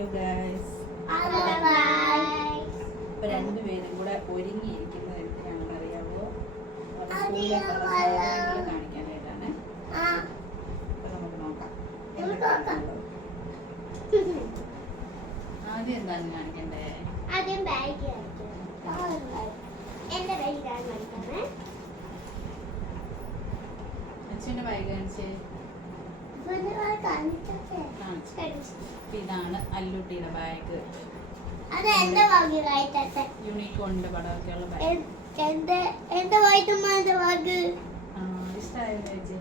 Hello guys ഇപ്പൊ രണ്ടുപേരും കൂടെ ഒരുങ്ങിയിരിക്കുന്നത് എന്തിനാണെന്ന് അറിയാവോ? കാണിക്കാനായിട്ടാണ്. അപ്പൊ നമുക്ക് നോക്കാം. ആദ്യം എന്താണ് കാണിക്കണ്ടേ? ആദ്യം ബാഗ് എന്റെ ബാഗ് കാണിക്കണേ അച്ഛന്റെ ബാഗ് കാണിച്ചേ. ഇതാണ് അല്ലുട്ടിയുടെ ബാഗ് യൂണിക്കോണിന്റെ പടമൊക്കെയുള്ള ബാഗ് എന്റെ ബാഗ് ആ ഇഷ്ടമായോ ചേച്ചി?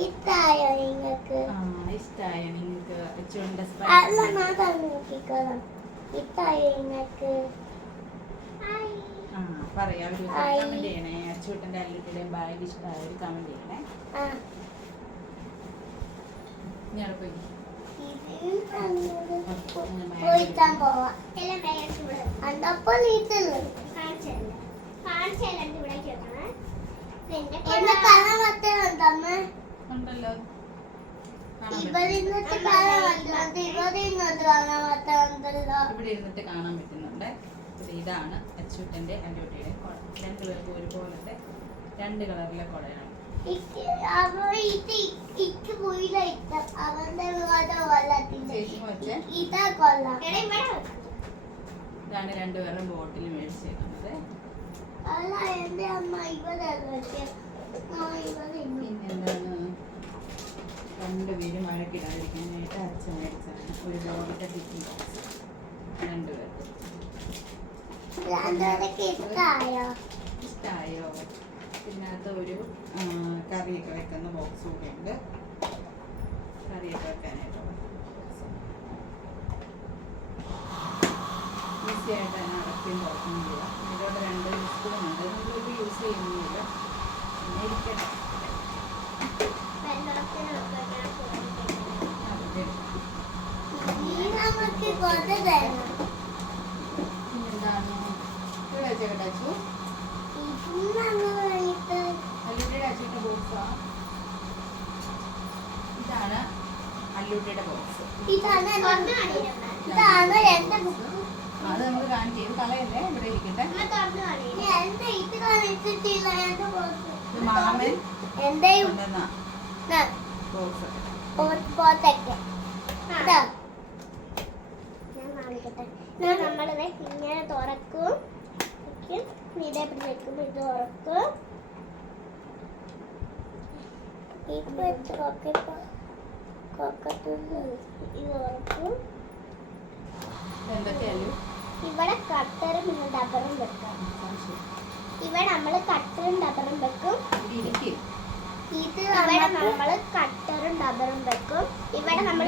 ഇഷ്ടായോ നിങ്ങക്ക് ആ ഇഷ്ടമായ നിങ്ങൾക്ക്? അല്ല ഞാൻ തന്നെ നോക്കിക്കോളാം. ഇത്തായോ നിങ്ങക്ക് ആ പറയാം. ഒരു. കമന്റ് ചെയ്യണേ. ബാഗ് ഇഷ്ടമായ ഒരു കമന്റ് ചെയ്യണേ. ഇവിടെ ഇരുന്നിട്ട് കാണാൻ പറ്റുന്നുണ്ട്. ഇത് ഇതാണ് അച്ചൂട്ടന്റെ അഞ്ചുട്ടിയുടെ കുട. രണ്ടുപേർക്കും ഒരുപോലത്തെ രണ്ട് കളറിലെ കുടയാണ്. ഇതാണ് രണ്ടുപേരും ബോട്ടിൽ മേടിച്ചേക്കുന്നത്. പിന്നെന്താണ്? രണ്ടുപേരും മഴക്കിടാതിരിക്കാനായിട്ട് അച്ഛൻ മേടിച്ചാണ് ഒരു ലോകത്തെ ടിഫിൻ ബോക്സ് രണ്ടുപേർക്കും. ഇഷ്ടായോ? ഇഷ്ടമായോ പിന്നെ അത് ഒരു കറിയൊക്കെ വെക്കുന്ന ബോക്സ് കൂടെ ഉണ്ട്. കറിയൊക്കെ വെക്കാനായിട്ടുള്ള ബോക്സ് ഈസി ആയിട്ട് തന്നെ അടക്കുകയും തുറക്കുകയും ചെയ്യാം. രണ്ട് രണ്ട് സ്പൂണുണ്ട് നമ്മളിപ്പോൾ യൂസ് ചെയ്യുന്നില്ല. പിന്നെ ഇരിക്കട്ടെ. ഇവിടെ വെച്ചേക്കട്ടെ അച്ചു ഇന്ന് അങ്ങ് വേണ്ടിട്ട് അല്ലൂട്ടിയുടെ അച്ഛന്റെ ബോക്സാ ഇതാണ് അല്ലൂട്ടിയുടെ ബോക്സ് ഇതാണ് എന്റെ ബുക്ക് അത് നമ്മൾ കാണിക്കാം ഇത് കളയല്ലേ ഇവിടെ ഇരിക്കട്ടെ. മാമൻ എന്റെ ബോക്സ് നമ്മളിത് ഇങ്ങനെ തുറക്കും. വെക്കും. ഇതേ പിടിച്ച് വെക്കുമ്പോ ഇത് തുറക്കും. ഇപ്പൊ. തുറക്കും ഇവിടെ കട്ടറും പിന്നെ ഡബറും വെക്കാം. ഇവിടെ നമ്മൾ കട്ടറും ഡബറും വെക്കും. ഇത് ഇവിടെ നമ്മൾ കട്ടറും ഡബറും വെക്കും. ഇവിടെ നമ്മൾ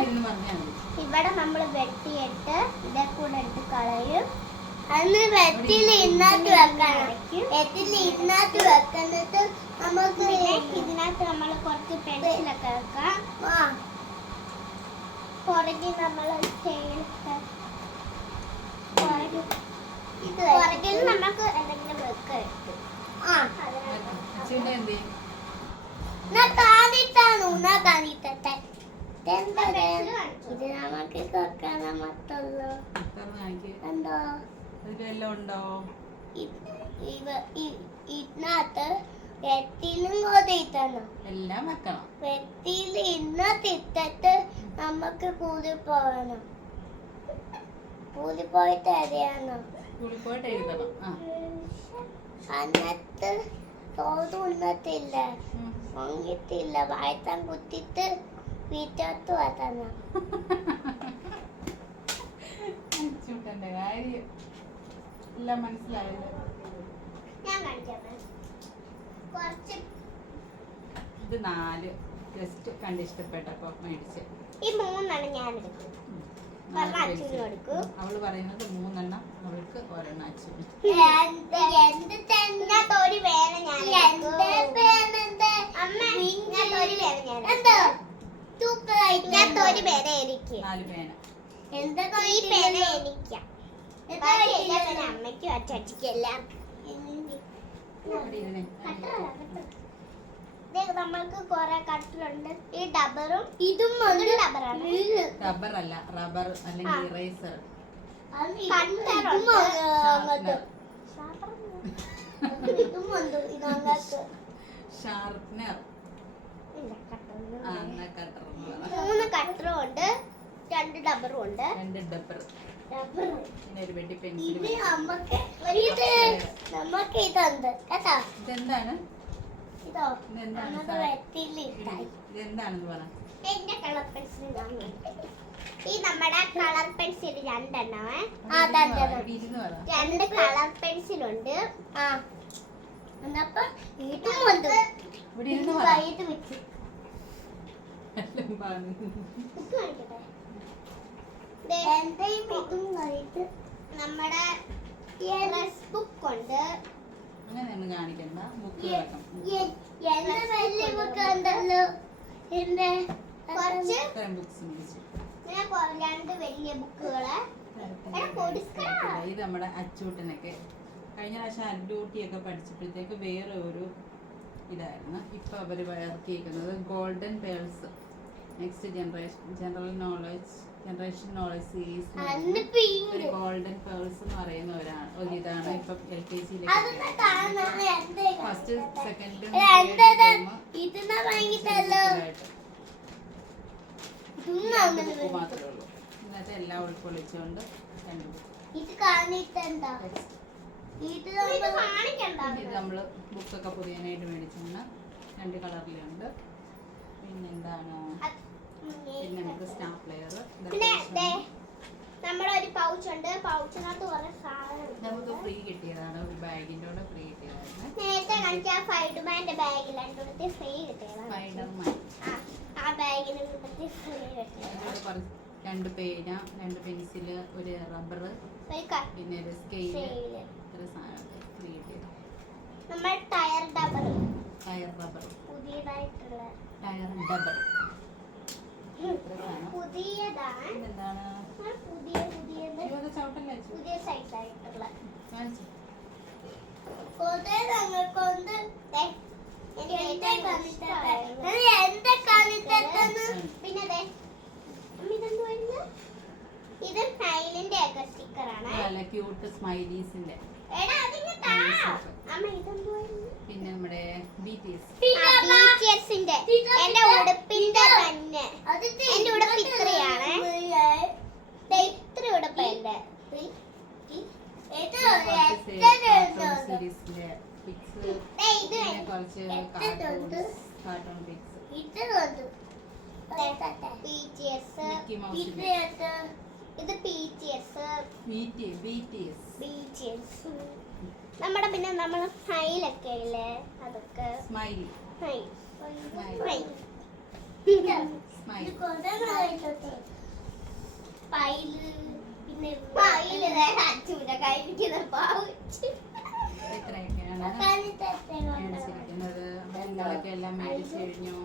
ഇവിടെ നമ്മൾ വെട്ടിയിട്ട് ഇതേ കൂടെ എടുത്ത് കളയും. അന്ന് വെട്ടിൽ ഇന്നത്ത് വെക്കണം. വെട്ടിൽ ഇന്നത്ത് വെക്കുന്നത് നമുക്ക് ഇതിനകത്ത് നമ്മൾ കുറച്ച് പെൻസിലൊക്കെ വെക്കാം. പുറകിൽ നമ്മൾ പുറകിൽ നമുക്ക് എന്തെങ്കിലും വെക്കാം ആ. കാണിട്ടെ ഇതെന്താ ഇത്? നമുക്ക് കൊക്കാൻ മറ്റുള്ളൂ എന്തോ? ഇതിലെല്ലാം ഉണ്ടോ? ഇതിനകത്ത് എല്ലാം വെക്കണം. നമുക്ക് കൂടി പോകണം കൂടി പോയിട്ട് അറിയണം പോയിട്ട് എഴുതണം. അന്നത്ത് തോത് ഉണ്ണത്തില്ല. പൊങ്ങിട്ടില്ല വായത്താൻ കുത്തിട്ട് വീട്ടോട്ട് വരണം. അച്ചൂട്ടന്റെ കാര്യം. എല്ലാം മനസ്സിലായല്ലോ? ഞാൻ കാണിക്കാം. ഇത് നാല് ജസ്റ്റ് കണ്ട് ഇഷ്ടപ്പെട്ടപ്പോ മേടിച്ച്. ഈ മൂന്നെണ്ണം ഞാൻ അച്ഛനും. അവൾ പറയുന്നത് മൂന്നെണ്ണം അവൾക്ക് ഒരെണ്ണം അച്ഛനും. എനിക്ക്. നാല് പേന. എന്താ ഈ പേന എനിക്കാ. ബാക്കി എല്ലാ പേന അമ്മയ്ക്കും അച്ചാച്ചിക്കും എല്ലാം. നമ്മൾക്ക് കുറെ കട്ടിലുണ്ട്. ഈ ഡബറും ഇതും ഒരു ഡബറാണ്. റബ്ബർ അല്ല റബ്ബർ അല്ലെങ്കിൽ. ഇറേസർ. ഷാർപ്നർ. മൂന്ന് കട്ടറും ഉണ്ട്. രണ്ട് ഡബറും ഉണ്ട്. രണ്ട് ഡബർ പിന്നെ ഒരു വെട്ടി ഇത് പെൻസിൽ നമുക്ക് ഇത് നമുക്ക് ഇതുണ്ട് കേട്ടോ? ഇതെന്താണ്? ഇതോ നമുക്ക്? വെട്ടിലിട്ടായി ഇതെന്താണെന്ന് പറ. എന്റെ കളർ പെൻസിൽ ഈ നമ്മുടെ കളർ പെൻസിൽ രണ്ടെണ്ണമേ രണ്ട് കളർ പെൻസിൽ ഉണ്ട്. ആ. എന്നപ്പോ ഇതും ഉണ്ട്. വെച്ച് കാണിക്കട്ടെ നമ്മുടെ ബുക്ക് ഉണ്ട്. അങ്ങനെയൊന്നും കാണിക്കണ്ട. ബുക്ക് എന്റെ വലിയ ബുക്ക് ഉണ്ടല്ലോ. എന്റെ കുറച്ച് രണ്ട് വലിയ ബുക്കുകൾ. ഇത് നമ്മുടെ അച്ചൂട്ടനൊക്കെ കഴിഞ്ഞ പ്രാവശ്യം ഡ്യൂട്ടിയൊക്കെ പഠിച്ചപ്പോഴത്തേക്ക് വേറെ ഒരു ഇതായിരുന്നു. ഇപ്പൊ അവർ ഇറക്കിയിരിക്കുന്നത് golden pearls next generation general knowledge generation knowledge pink ഒരു ഗോൾഡൻ പേഴ്സ് എന്ന് പറയുന്ന ഒരാണ് ഒരു ഇതാണ് ഇപ്പൊ എൽ കെ എന്റെ ഫസ്റ്റ് സെക്കൻഡിലും മാത്രമേ ഉള്ളൂ. ഇന്നത്തെ എല്ലാം ഉൾക്കൊള്ളിച്ചുകൊണ്ട് ഇത് കാണിട്ടെന്താ? ഇത് കാണിക്കണ്ട? ഇത് നമ്മൾ ബുക്കൊക്കെ പുതിയനായിട്ട് മേടിച്ചാണ് രണ്ട് കളറിലുണ്ട് പിന്നെ എന്താണ് പിന്നെ നമുക്ക് സ്റ്റാമ്പ് പ്ലെയർ പിന്നെ നമ്മുടെ ഒരു പൗച്ച് ഉണ്ട്. പൗച്ചിനകത്ത് കുറെ സാധനം നമുക്ക് ഫ്രീ കിട്ടിയതാണ്. ഒരു ബാഗിന്റെ കൂടെ ഫ്രീ കിട്ടിയതാണ്. നേരത്തെ കാണിച്ച ഫൈഡ്മാന്റെ ബാഗിൽ രണ്ടിടത്ത് ഫ്രീ കിട്ടിയതാണ്. സ്പൈഡർമാൻ ആ, ബാഗിന് ഫ്രീ കിട്ടിയതാണ്. രണ്ട് പേന രണ്ട് പെൻസിൽ ഒരു റബ്ബർ പിന്നെ ഒരു സ്കെയിൽ ഇത്ര സാധനം ഫ്രീ കിട്ടിയത്. നമ്മൾ ടയർ ഡബർ ടയർ റബ്ബർ പുതിയതായിട്ടുള്ള ടയർ ഡബർ പുതിയതാണ് പുതിയ? പുതിയ സൈസ് ആയിട്ടുള്ള കാണിച്ച്. പിന്നെ ദേ, അമ്മ ഇതെന്തുവായിരുന്നു? ഇത് ടൈലിന്റെ ഒക്കെ സ്റ്റിക്കറാണ് ഇത് നല്ല ക്യൂട്ട് സ്മൈലീസിന്റെ എടാ അതിങ്ങ് താ. അമ്മ ഇതെന്തുവായിരുന്നു? പിന്നെ നമ്മുടെ ബി BTS-ന്റെ. എന്റെ ഉടുപ്പിന്റെ തന്നെ. എന്റെ ഉടുപ്പ് ഇത്രയാണ്. ഇത്ര ഉടുപ്പ് എന്റെ. ഇത് നമ്മുടെ പിന്നെ നമ്മൾ ഫൈലൊക്കെ ഇല്ലേ? അതൊക്കെ. സ്മൈലി എല്ലാം മേടിച്ചു കഴിഞ്ഞു.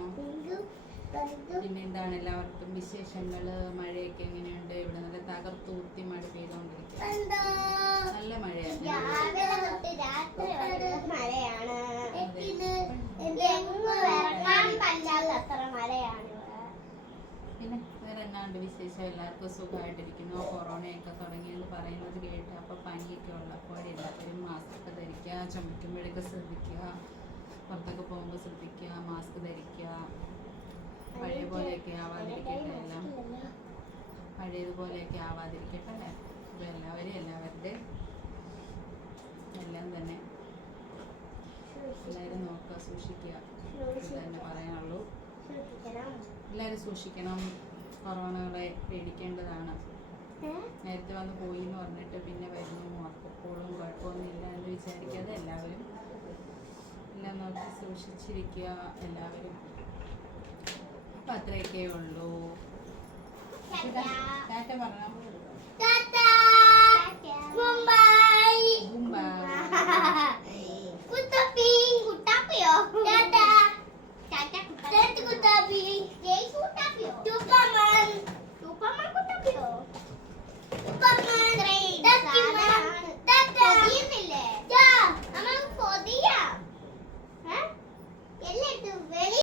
പിന്നെ എന്താണ് എല്ലാവർക്കും വിശേഷങ്ങൾ മഴയൊക്കെ എങ്ങനെയുണ്ട്? ഇവിടെ നല്ല തകർത്തൂത്തി മഴ പെയ്തോണ്ടിരിക്കുന്നത് നല്ല മഴയാണ്. പിന്നെ വേറെ എന്നാണ്ട് വിശേഷം? എല്ലാവർക്കും സുഖമായിട്ടിരിക്കുന്നു. കൊറോണയൊക്കെ തുടങ്ങിയെന്ന് പറയുന്നത് കേട്ട് അപ്പോൾ പനിയൊക്കെ ഉള്ളപ്പോൾ എല്ലാവരും മാസ്ക് ഒക്കെ ധരിക്കുക ചുമക്കുമ്പോഴൊക്കെ ശ്രദ്ധിക്കുക പുറത്തൊക്കെ പോകുമ്പോൾ ശ്രദ്ധിക്കുക മാസ്ക് ധരിക്കുക. പഴയ പോലെയൊക്കെ ആവാതിരിക്കട്ടെ എല്ലാം പഴയതുപോലെയൊക്കെ ആവാതിരിക്കട്ടെ അല്ലേ? അപ്പോൾ എല്ലാവരും എല്ലാവരുടെയും എല്ലാം തന്നെ എല്ലാവരും നോക്കുക സൂക്ഷിക്കുക തന്നെ പറയാനുള്ളൂ. എല്ലാവരും സൂക്ഷിക്കണം. കൊറോണകളെ പേടിക്കേണ്ടതാണ്. നേരത്തെ വന്ന് പോയി എന്ന് പറഞ്ഞിട്ട് പിന്നെ വരുന്നു. അപ്പോഴും കുഴപ്പമൊന്നുമില്ല എന്ന് വിചാരിക്കാതെ എല്ലാവരും എല്ലാം നോക്കി സൂക്ഷിച്ചിരിക്കുക എല്ലാവരും അപ്പം അത്രയൊക്കെ ഉള്ളൂ. ടാറ്റ. പറഞ്ഞു മുംബൈ Bye. കുട്ടപ്പി കുട്ടാപ്പിയോ